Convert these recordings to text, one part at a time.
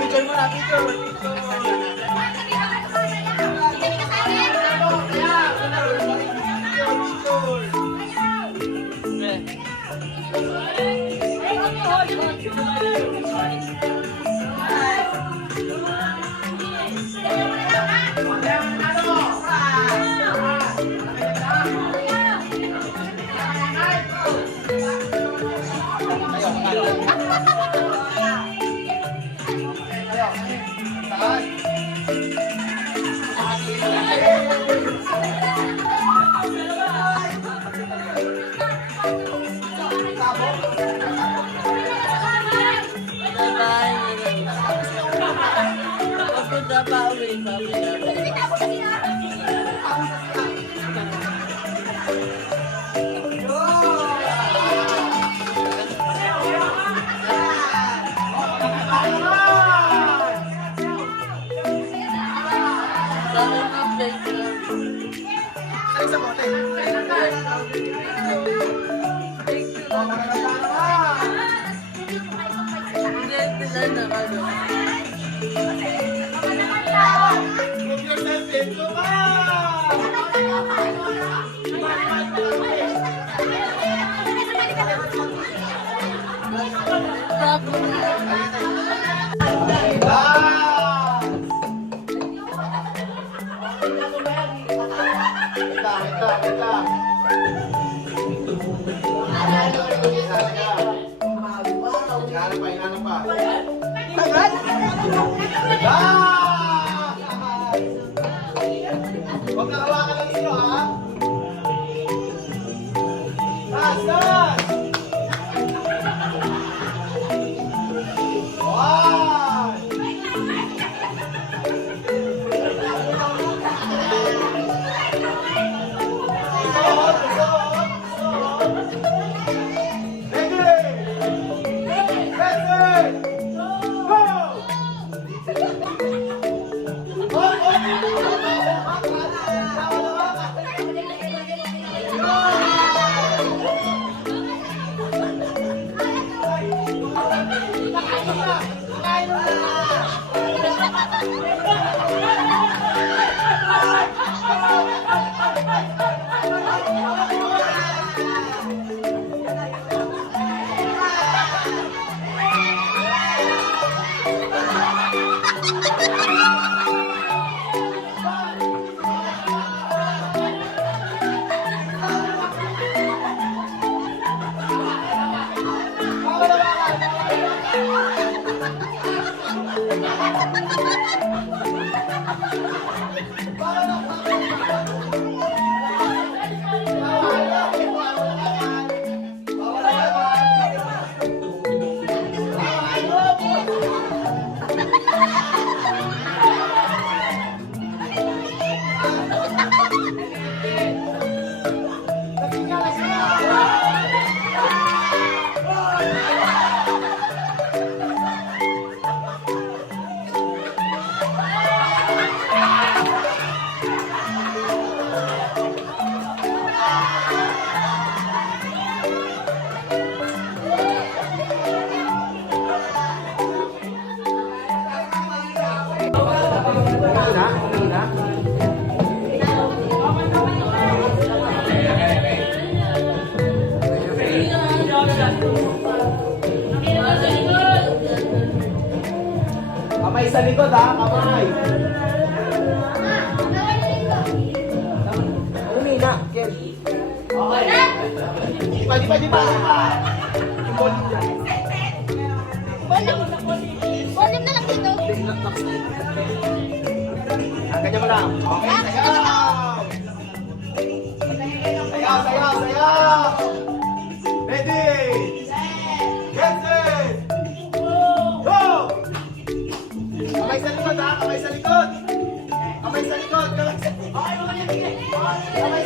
Picture mo na, picture. Huwag na hawakan lang ninyo, ha? Gas! Gas! Ready! Ready! Go! Kamay sa likod ha, kamay. Umina, Ken. Okay. Di pa. Yung volume dyan. Volume na lang dito. Ganyan mo lang. Okay, sayaw. Ready. Get set. Go. Kamay sa likod ha, kamay sa likod. Kamay sa likod. Kamay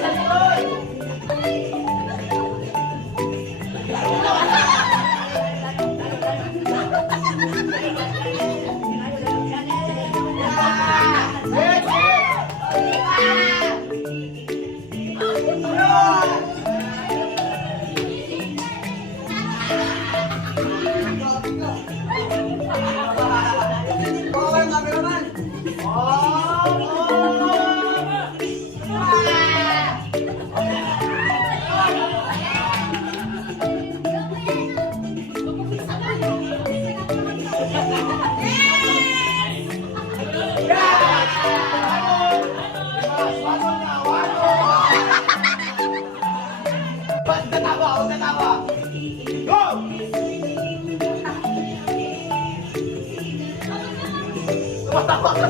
sa likod. Ba't natawa? Go! Tumatawa ka.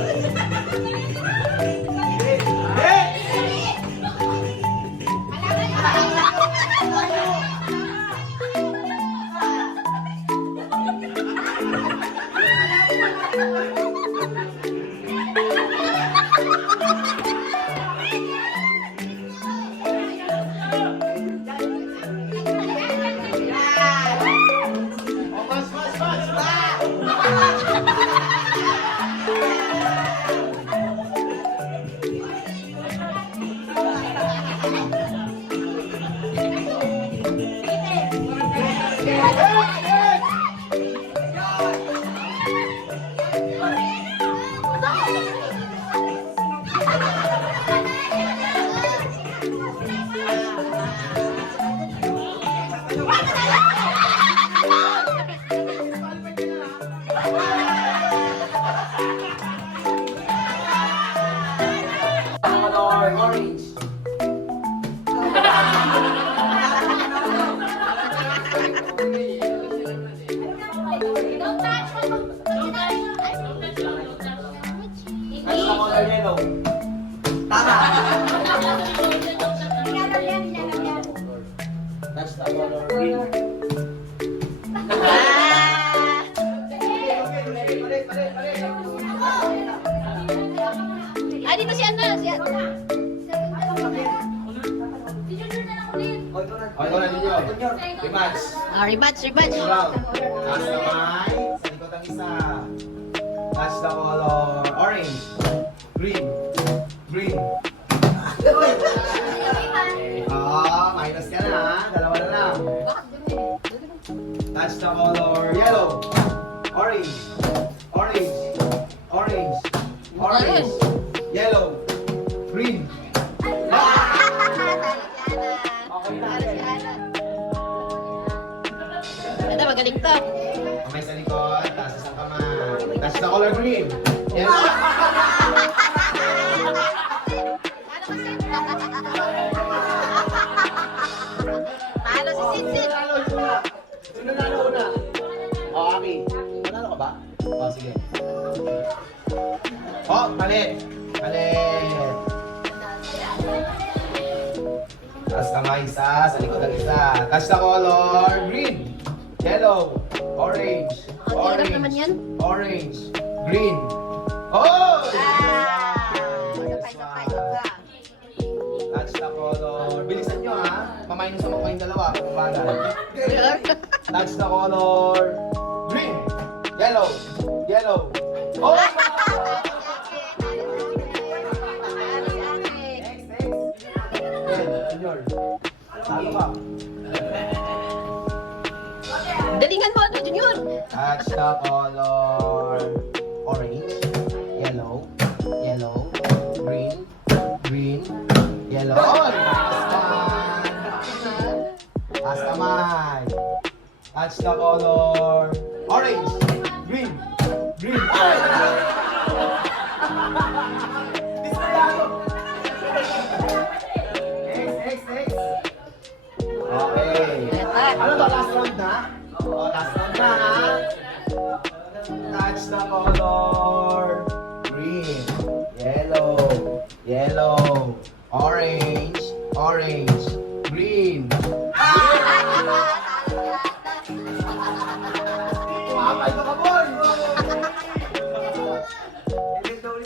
Orange. Don't touch. Ano sa color yellow? Tama. That's the color green. Ay, dito si Ana. Si Ana. Ito na ninyo. Rematch. Rematch. Round. Taas kamay. Sa likod ang isa. Touch the color orange. Green. Minus ka na ha. Dalawa na lang. Touch the color yellow. Orange. Yellow. Green. Ito, magaling to. Kamay sa likod. Taas isang kamay. Touch the color green. Yellow. Talo si Sinsin. Sino nanalo una? Aki. Nanalo ka ba? Sige. Mali. Palit. Taas kamay isa, sa likod ang isa. Touch the color. Green. Yellow. Orange. Ang hirap naman yan. Orange. Green. Oh! Sabay. Touch the color. Bilisan nyo ha. Pamain sa mga dalawa. Bagal. Touch the color. Green. Yellow. Yellow. Oh! Next, next. Red, junior. Talo ka. Galingan mo, ano, Junior? Touch the color. Orange. Yellow. Yellow. Green. Green. Yellow. Oh! Taas kamay. Touch the color. Orange. Green. Green. Next, next. Okay. Ano to? Last round na? Oo, last round na ha? Touch the color. Green. Yellow. Yellow. Orange. Orange. Green. Kumapal ka ka, boy!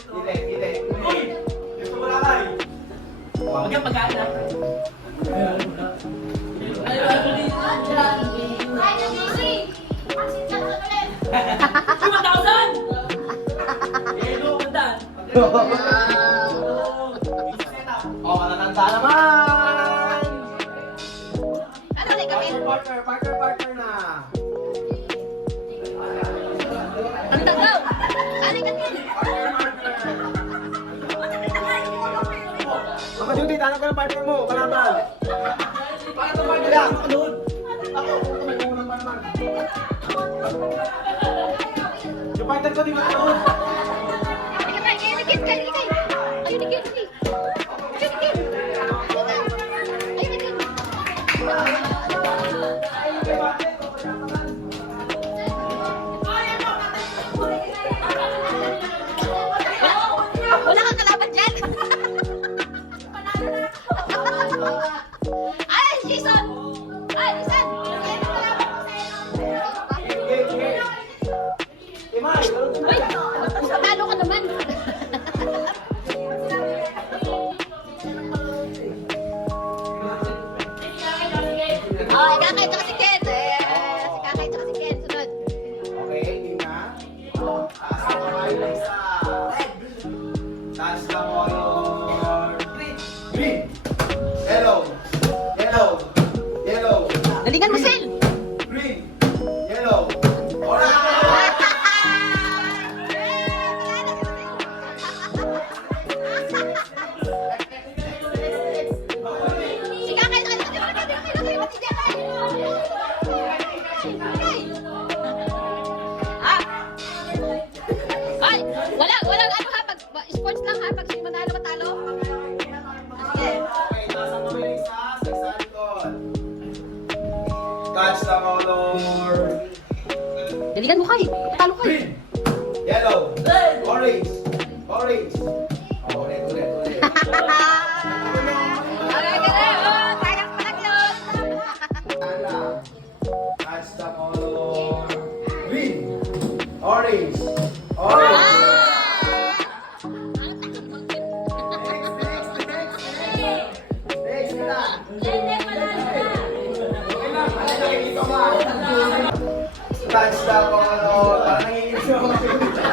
Ulit. Uy! Gusto mo lang ay? Huwag yung pagkain na. Oh, matatanda naman! Ano ulit kami? Partner na! Ang tagaw! Ano kami? Mama Judy, tanong ko ng partner mo, kalaban! Paano ito partner lang? Ako doon! Ako may unang partner. Yung partner ko, di ba doon? Ayun, Nikit! Ayun, Nikit! Wala kang kalaban dyan! Ay, Jason! Ay, Jason! Imay, Uy! Talo ka naman! Oh, ikakay tsaka si Ken! Si Kakay tsaka si Ken, sunod! okay, hindi na. Taas ang kamay na isa. Touch the color. Green. Yellow. Yellow. Yellow. Galingan mo, Sel! Green. Yellow. Orange. Si Kakay tsaka si Ah! Ay! Walang ano ha, pag sports lang ha, pag sino manalo matalo. Sige. Okay, taas ang kamay na isa. Sa isa likod. Touch the color. Galingan mo kay, talo kay. Green. Yellow. Orange. Orange. Oh, ulit. Ay, galing! Oh, tagang palag yun! Touch the color. Green. Orange. Orange. Next na. Touch the color. Parang nanginginig siya.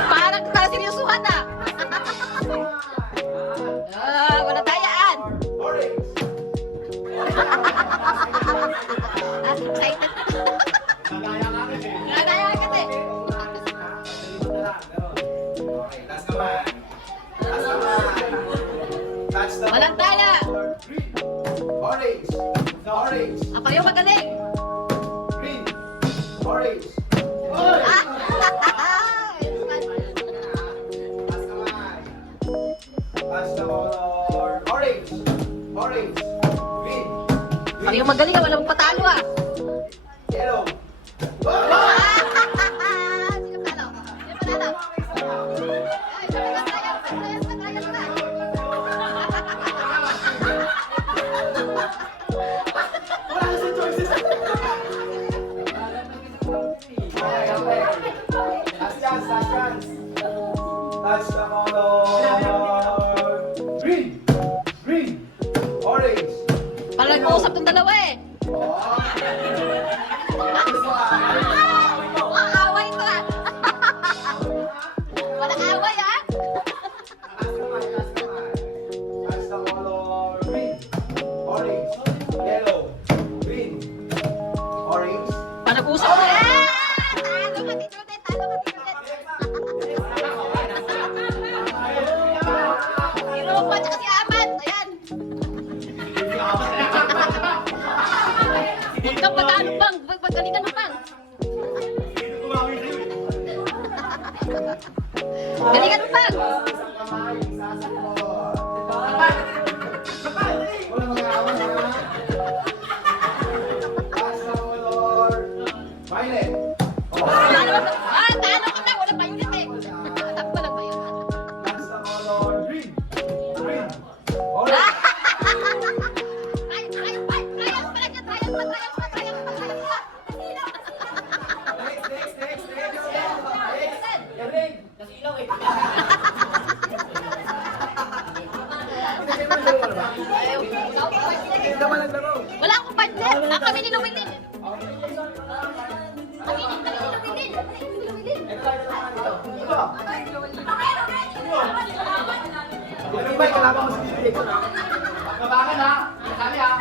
Parang seryosuhan na. Wala tayaan. Orange. Excited. Nagaya ka kasi. Nagaya ka din. Okay, taas naman. Taas naman. Touch the Walang taya. Green. Orange. Orange. Ang pareho magaling. Green. Orange. Orange. Taas naman. Touch the color. Orange. Orange. Green. Pareho magaling, walang patalo ah. Yellow. Sino talo? Sino panalo? Ay, patayan pa. color green. Green. Orange. Parang nag-uusap tong dalawa eh. Oh. Away to ah. Walang away ah. That's the color green. Orange. Yellow. Green. Orange. Parang nag-uusap na eh. Talo ka dito ulit. Talo ka dito ulit. Si Rupa at si Amat. Ayan. Huwag kang patalo bang. Pagalingan mo bang. Galingan mo bang. Isang kamay, isa sa likod. Walang mag-aawan, ha? That's the color violet. Oh. Talo ka na. Walang bayunit eh. Takbo lang ba yun? That's the color green. Green. Orange. Trials pa lang yan. Trials pa. Next. Kasi ilaw eh. Hindi naman naglaro. Wala akong partner. Kami ni Luwilin. Kami ni Luwilin. Ito. Yung may kalaban mo sa dito. Kabangan ha. Kali ha.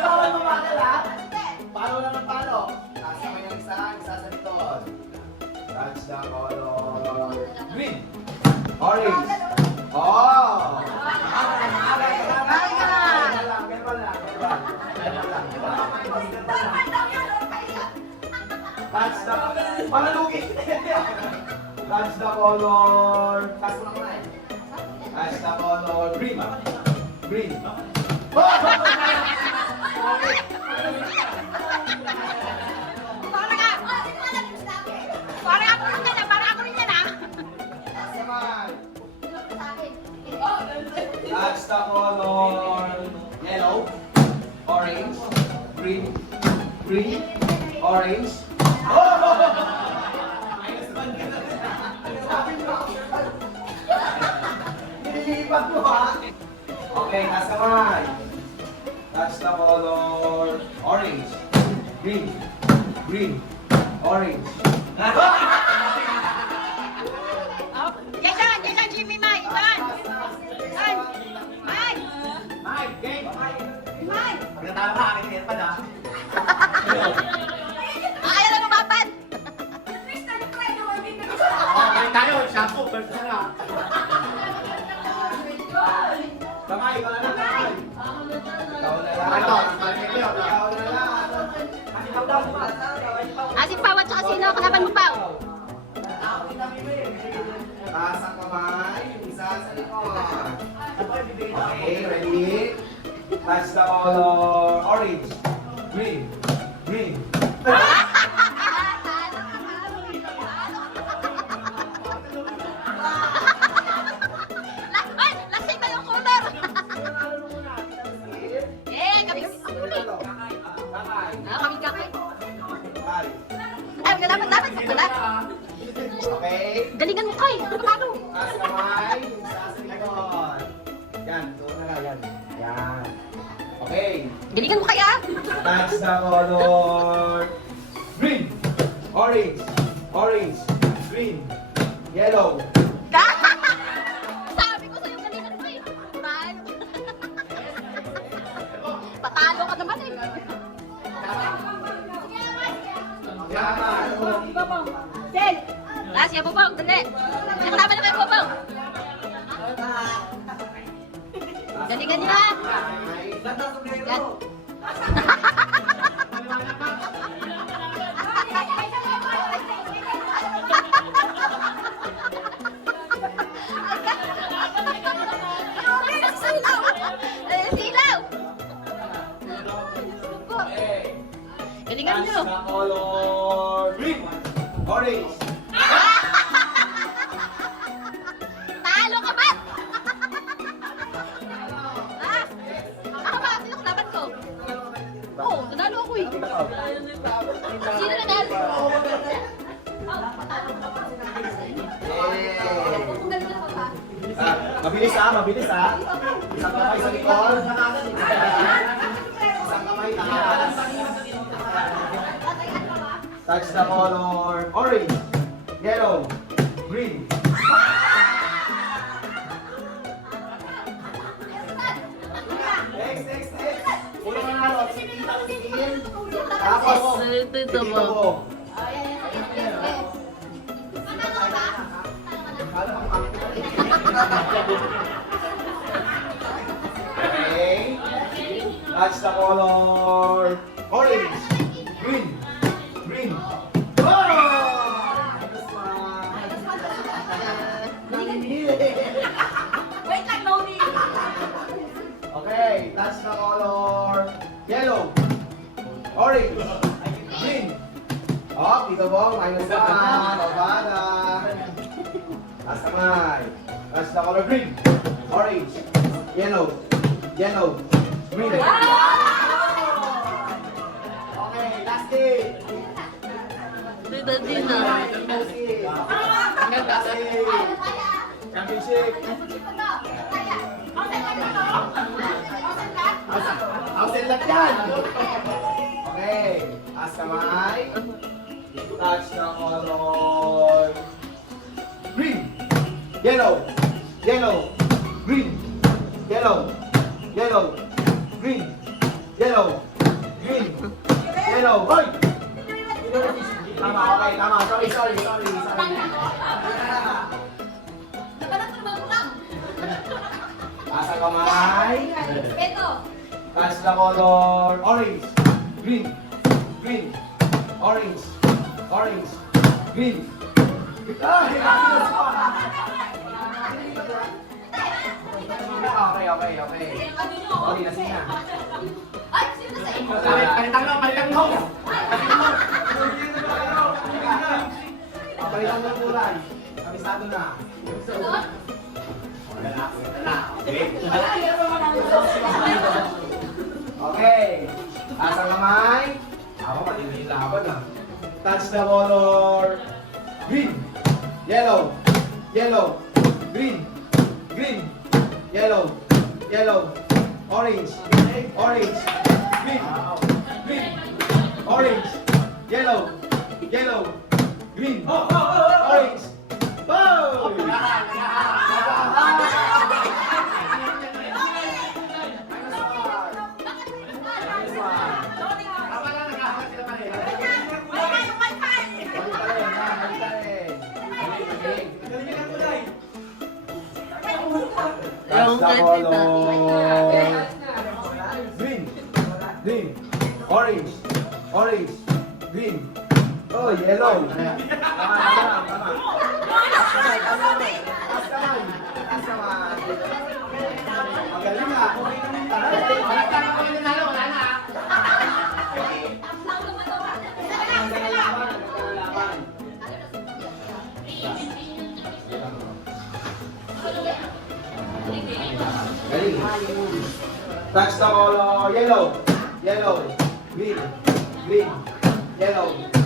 Bawal mabangal ha. Palo lang ng palo. Nasa kanyang isa sa likod. That's the color green. Orange. Oh! That's the panalugi. That's the color. That's the color green. Green. Para ako rin yan ah. Para ako rin yan ah. That's the color yellow, orange, green, green, orange. Nililipat mo ha? Okay, nasa kamay. That's the color orange, green, green, orange. Yan, Jimmy Mai. Yan. Mai. Mike, game. Mai. Pagkatalo ka, akin yan pa na. Ayaw na lumaban. Okay, tayo, shampoo, first na nga. Kamay, ikaw na lang, kamay. Ikaw na lang. Ito, ikaw na lang. Si Pao at saka sino kalaban mo, Pao? Taas ang kamay, isa sa likod. Okay, ready? That's the color orange, green, green. Ay, lasing na yung color. Kami ang huli. Kami kakay. Ay, dapat ka pala. Okay. Galingan mo kay. Paano? Taas kamay, isa sa likod. Yan, tuon na lang, yan. Yan. Okay. Galingan mo kaya. That's the color green, orange, orange, green, yellow. Sabi ko sa'yo, galingan mo eh. Patalo ka naman eh. Sen! Last yan, Bubong. Dali. Nakatama na kayo, Bubong. Galingan niyo ha. Yan. Silaw! Galingan niyo. That's the color green, orange. Talo ka ba? Ha? Ako ba? Sino kalaban ko? Oo, nanalo ako eh. Sino nanalo? Yeah. Mabilis ha, mabilis ha. Isang kamay sa likod. Isang kamay taas. Touch the color. Orange, yellow, green. Next. Ulo ka na ron. Tapos, Ito dito mo. Okay. Touch the color. Orange, green. Wait lang, Noni. Okay, touch the color. Yellow, orange, green. Oh, dito mo, minus 1. Babada. Taas kamay. Touch the color green, orange, yellow, green. Okay, last hit. Dito, Dina. Last hit. Championship. Outside lang yan. Okay, taas kamay. Touch the color. Green, yellow, green, green, yellow. Hoy! Tama, okay, tama. Sorry. Taas ang kamay. Beto. Touch the color. Orange, green, orange, green. Okay. Okay, lasing na. Ay, sino na sa inyo? Palitan mo. Palitan mo ng kulay. Kabisado na. Sunod? Okay. Taas ang kamay. Ako, matindi yung laban ah. Touch the color. Green, yellow, green, yellow, orange, green, orange, yellow, green, orange. Boom! Touch the color. Green, orange, green. Oh, yellow. Tama. Taas naman. Magaling na. Galing. Touch the color. Yellow, green, yellow, green,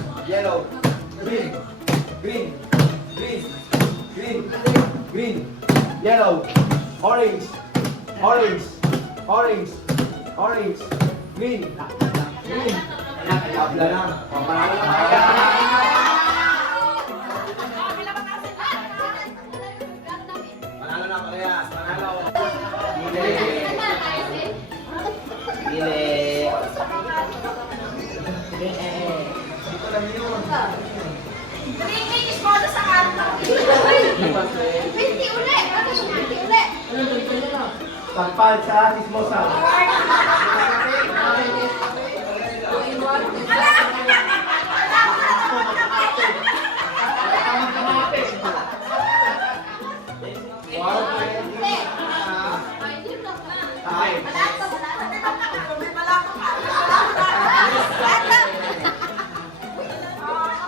yellow, orange, green. Tabla na. Pampalala na kaya. Panalo na, parehas. Panalo. Gile. Dito lang yun. Naging modo sa kanta. 20 uli. Ano yung 20 uli? Pagpal sa Tismosa.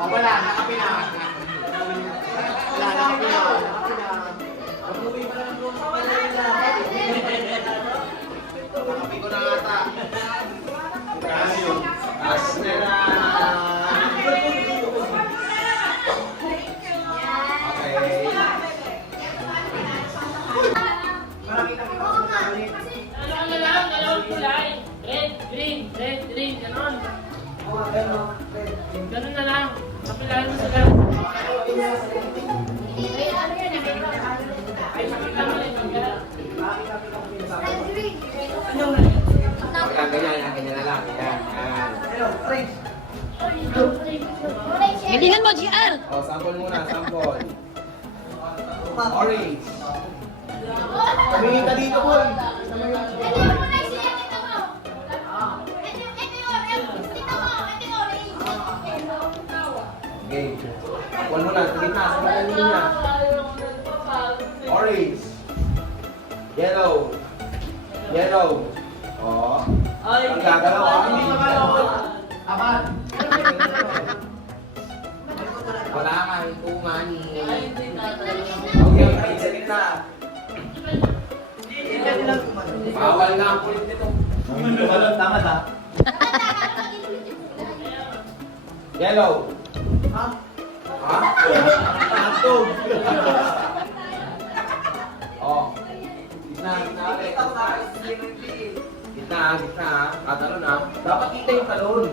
Wala, nakapina. Wala, nakapina. Nakapi ko na ata. Galingan mo, GR! Oh, sample muna, sample. Orange. Tumingin ka dito, boy. Okay. One muna, sa gitna, sa gitna. Orange. Yellow. Yellow. Oh. Ang gagalaw, ah. Hindi magalaw. Aman. Wala ka, ito mani. Okay, right sa gitna. Bawal na ang kulit nito. Tama na. Yellow. Ha? Ha? Tatog. Oh. Gitna, gitna. Gitna, gitna. Talon na. Dapat kita yung talon.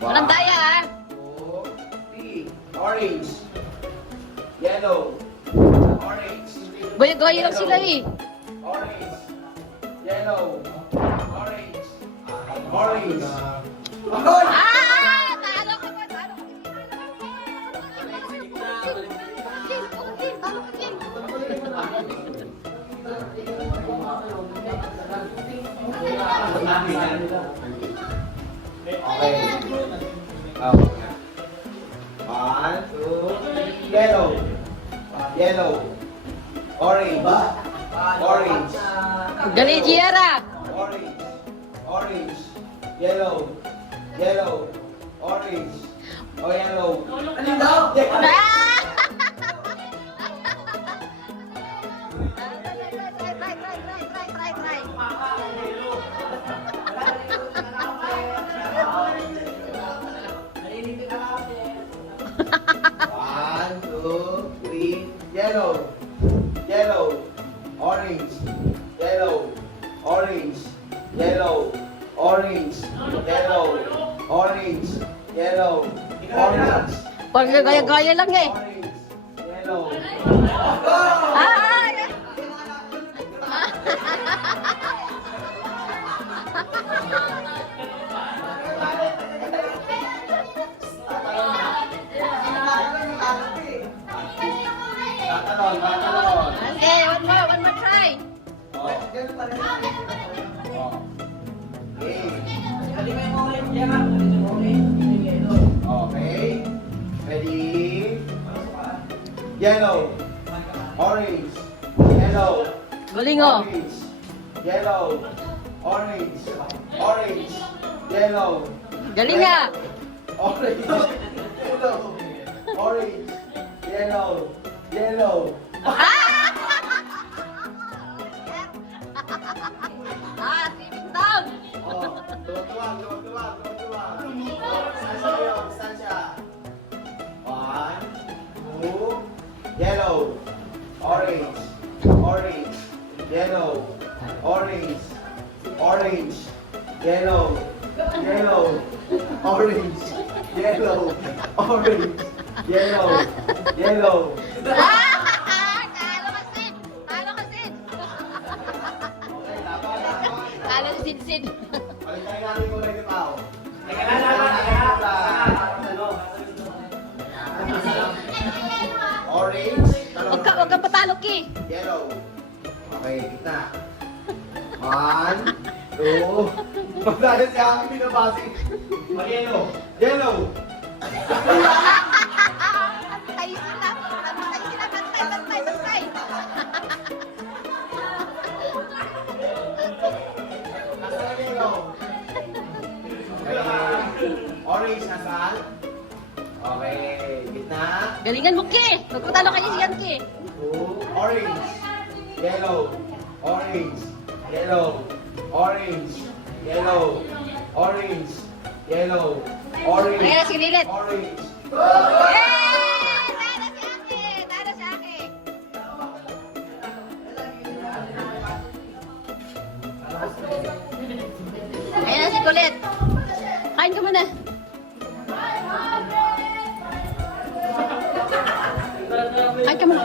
Walang daya, ah! Oh, pink. Orange. Yellow. Orange. Goya-goya lang sila eh. Orange. Yellow. Orange. Orange. Ah! Talo ka ba? Talo ka. Talo ka, King. Okay. Oh. 1, 2, yellow. Yellow. Orange. Orange. Galing, GR, ah! Orange. Orange. Yellow. Yellow. Orange. Oh, yellow. Ano daw? Ah! Try. 1, 2, 3. Yellow. Yellow. Orange. Yellow. Orange. Yellow. Orange. Yellow. Orange. Yellow. Orange. Pag gaya-gaya lang eh. Orange. Yellow. Ah! Tatalon, tatalon. Okay, one more try. Oh. Oh. Okay. Okay. Ready? Yellow. Orange. Yellow. Galing, oh. Orange. Yellow. Orange. Orange. Yellow. Galing, ah! Orange. Yellow. Orange. Yellow. Yellow. Ah, sitting down. Oh, tuwa. Saan siya? Saan siya? 1, 2, yellow. Orange. Orange. Yellow. Orange. Orange. Yellow. Yellow. Orange. Yellow. Orange. Yellow. Yellow. Ah! Talo ka, Sid. Talo ka, Sid. Talo si Sid, Sid. Baliktay natin kung may tao. Orange. Huwag kang patalo, Ki. Yellow. Okay, kita. 1, 2. Magdala siya ang binabasi. Yellow. Yellow. Bantay sila. Bantay. Nasaan ang yellow? Orange nasaan? Okay, gitna. Galingan mo, Ki. Huwag patalo kayo siyan, Ki. 2. Orange. Yellow. Orange. Yellow. Orange. Yellow. Orange. Yellow. Orange. Ayan na, sinilit. Orange. Eh! Talo si Aki. Talo si Aki. Ayan na si Colette. Kain ka muna. Kain ka muna.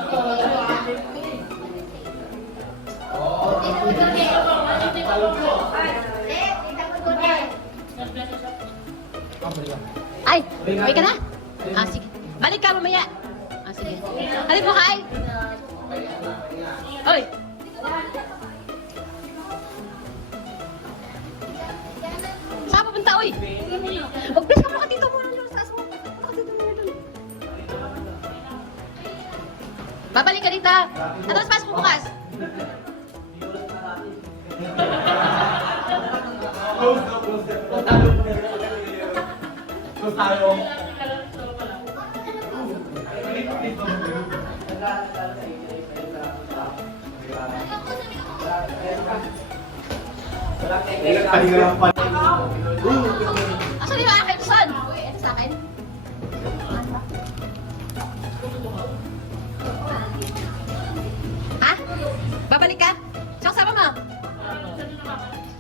Ay, may ka na? Ah, sige. Balik ka mamaya. Ah, sige. Halip mo, Kai. Oy. Saan papunta, oy? Mag-press ka muna dito muna yung sas mo. Babalik ka dito. Ano mas pasok mo bukas? Close tayo. Pahinga lang pa. Asan yung akin, son? Uy, ano sa akin? Ha? Babalik ka? Saan kasama mo?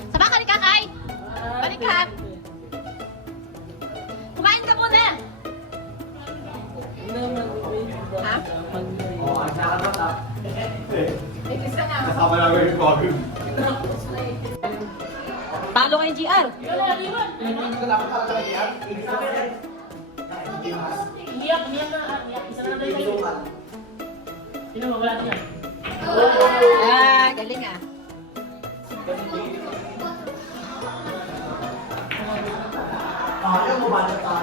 Sama ka rin ka, Kai. Balik ka. Kumain ka muna. Ha? Oo, ang nakakata. Kasama namin yung bago. Talo kayo, GR. Iyak na. Isa na tayo kayo. Sino mo, wala niya. Ah, galing ah. Ayaw mo ba na ta?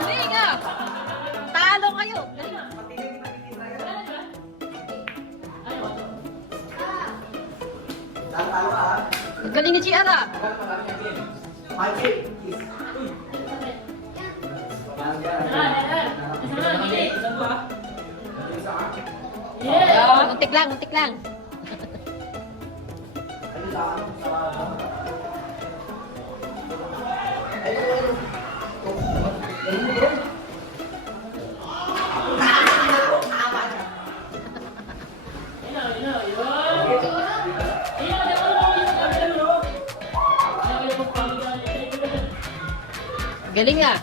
Galing ah. Talo kayo. Galing ah. Galing ni GR ah. Oh, muntik lang, muntik lang. Galing ah.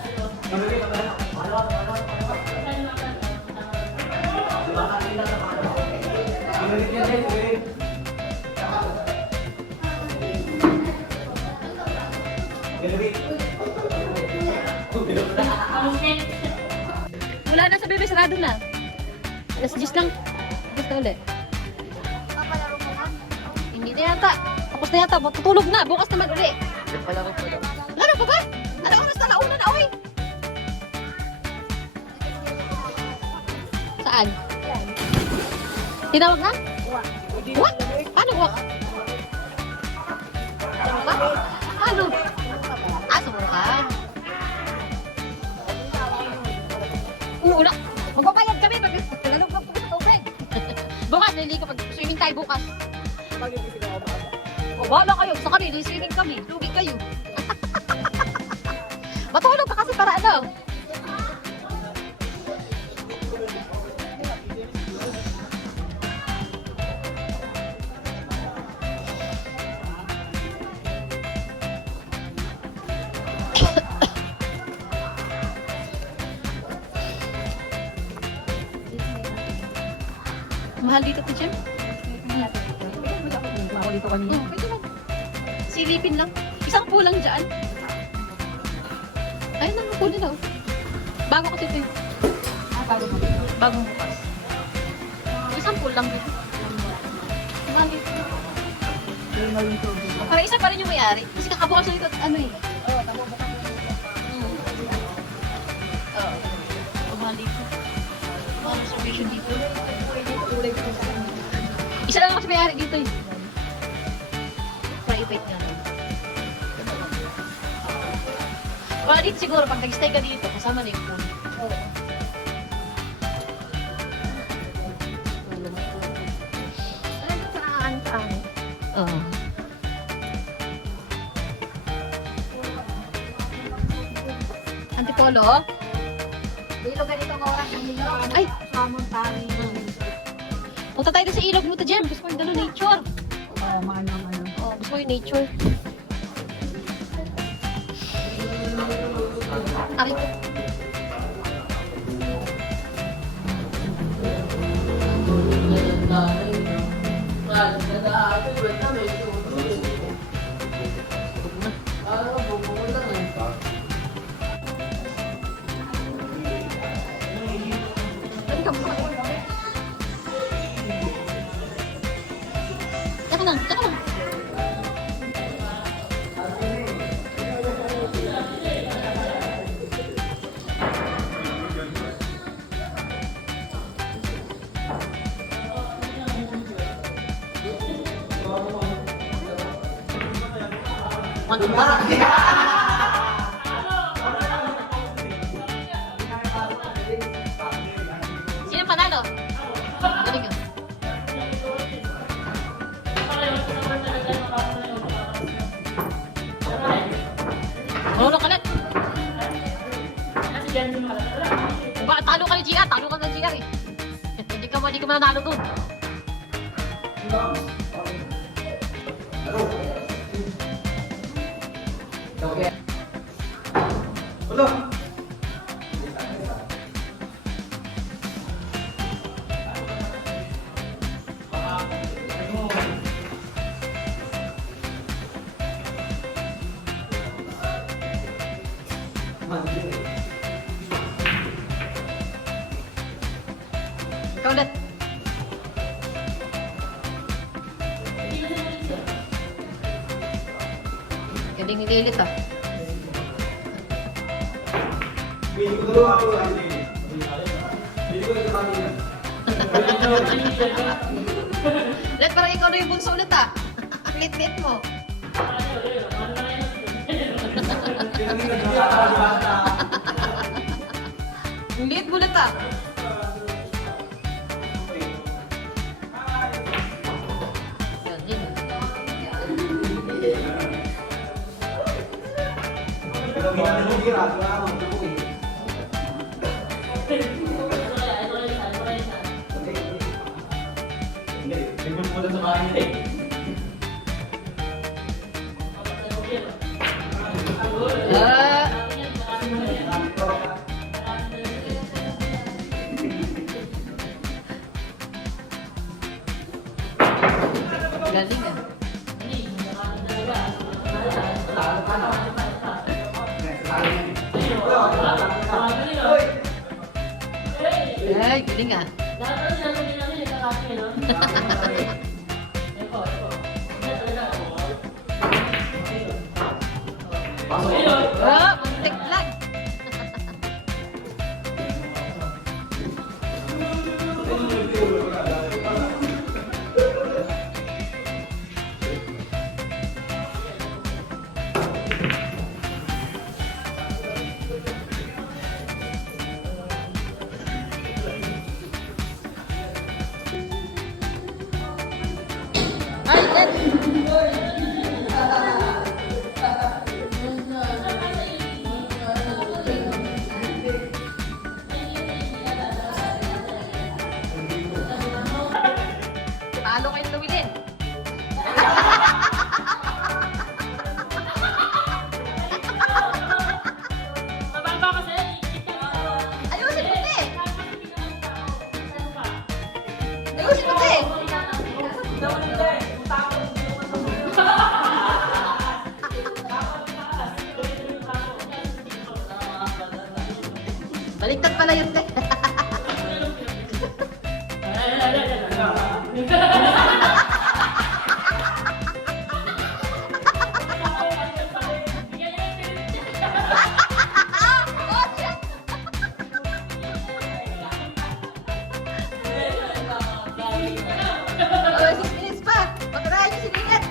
Wala na sa bebe, sarado na. Alas 10 lang. 10 na ulit. Hindi na yata. Tapos na yata. Matutulog na. Bukas naman uli. Laro pa ba? Ano oras na? Nauna na, oy! Saan? Tinawag na? What? Paano wak? Paano? Ah, sumuro ka. Una. Magbabayad kami pag tagalog ka sa tubig. Bukas, nalili ka pag swimming tayo bukas. O, bahala kayo. Sa kami, swimming kami. Lugi kayo. Matulog ka kasi para ano? Mahal dito to, Jem? Mahal dito kanina. Pwede lang. Silipin lang. Isang pulang dyan. Ayun na, huli na. Bago kasi ito. Bagong bukas. Isang pulang dito. Mahal dito. Para isa pa rin yung may-ari. Kasi kakabukas na ito. Ano eh. Oo, tama ba? Oo. Mahal dito. Mahal reservation dito. Isa lang kasi may-ari dito eh. Private nga lang. Wala dito siguro, pag nag-stay ka dito, kasama na yung pool. Oo. Ano sa aan-aan? Oo. Antipolo? Dito ganito ang oras ng ilog. Ay! Samon tayo. Punta tayo sa ilog mo to, Jem. Gusto ko yung gano'n nature. Oo, manang. Oh, gusto ko yung nature. Aray ko. Tsaka lang, tsaka lang. Sino panalo? Galing yun. Marunong ka na. Ba, talo ka ni GR. Talo ka ng GR eh. Hindi ka mananalo dun. Ikaw ulit. Galing nililit ah. Ulit, parang ikaw na yung bunso ulit ah. Ang lit-lit mo. Ang lit mo ulit ah. Galing ah. Ay, galing ah. Oh, muntik lang. Ay, talo kayo lumilin. Ayusin mo te. Ayusin mo te. Baliktad pala yun te. Oh, 6 minutes pa. Pagkarayan yung siningit.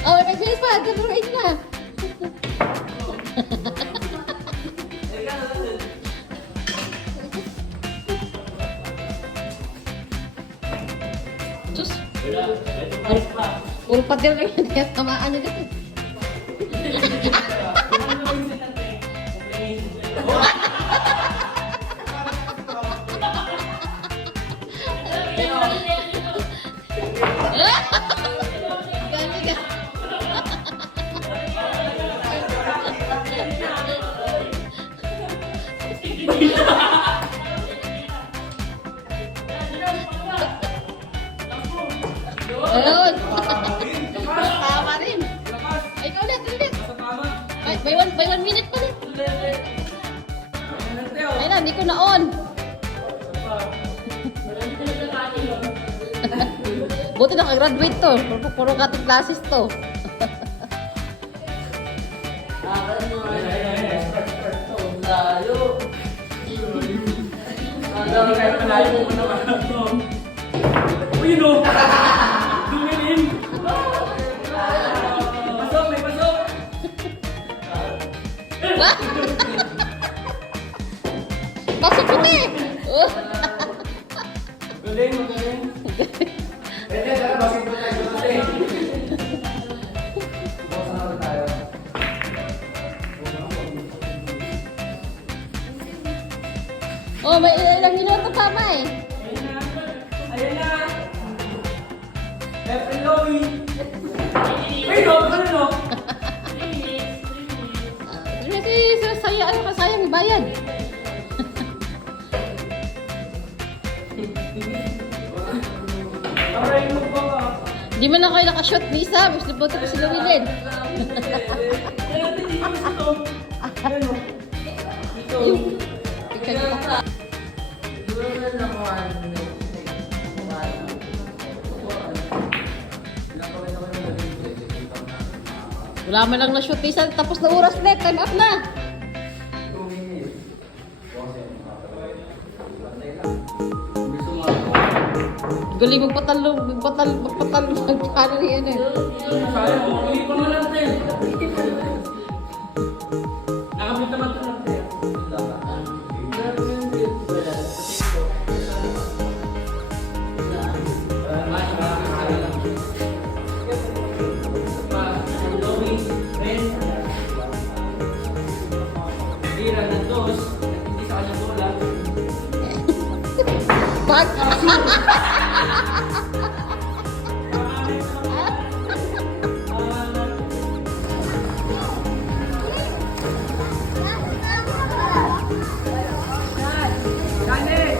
Oh, may finish pa. Ganun right na. Puro patil lang yun. Kaya tamaan niya dyan. Galing ka. Ayun. Tama rin. Ay, ikaw ulit, ulit. By one minute pa rin. Ay na, hindi ko na-on. Buti nakagraduate to. Puro cutting classes to. Uy, no! Dumilin! Pasok, may pasok! Pasok ko eh. Galing, magaling. Pwede, tara, basketball tayo. Basketball tayo. Oh, may ilang minuto pa, May. Ayan na! Hello, Uy, no! Ano, no? Kasi ano ka sayang bayad. Aray mo ba ka? Di man na kayo nakashoot, Lisa. Mas libuto ko si Llewellyn. Ayan, hindi ko ito. Ayan, no? Ito. Wala man lang na-shoot, Lisa. Tapos na oras na. Time up na. Galing magpatalo, magpatalo yan eh. Sayang, hindi pa man natin. Nakabit naman ito natin. Tira ng dos, hindi sa kanya bola. Bag! Janet!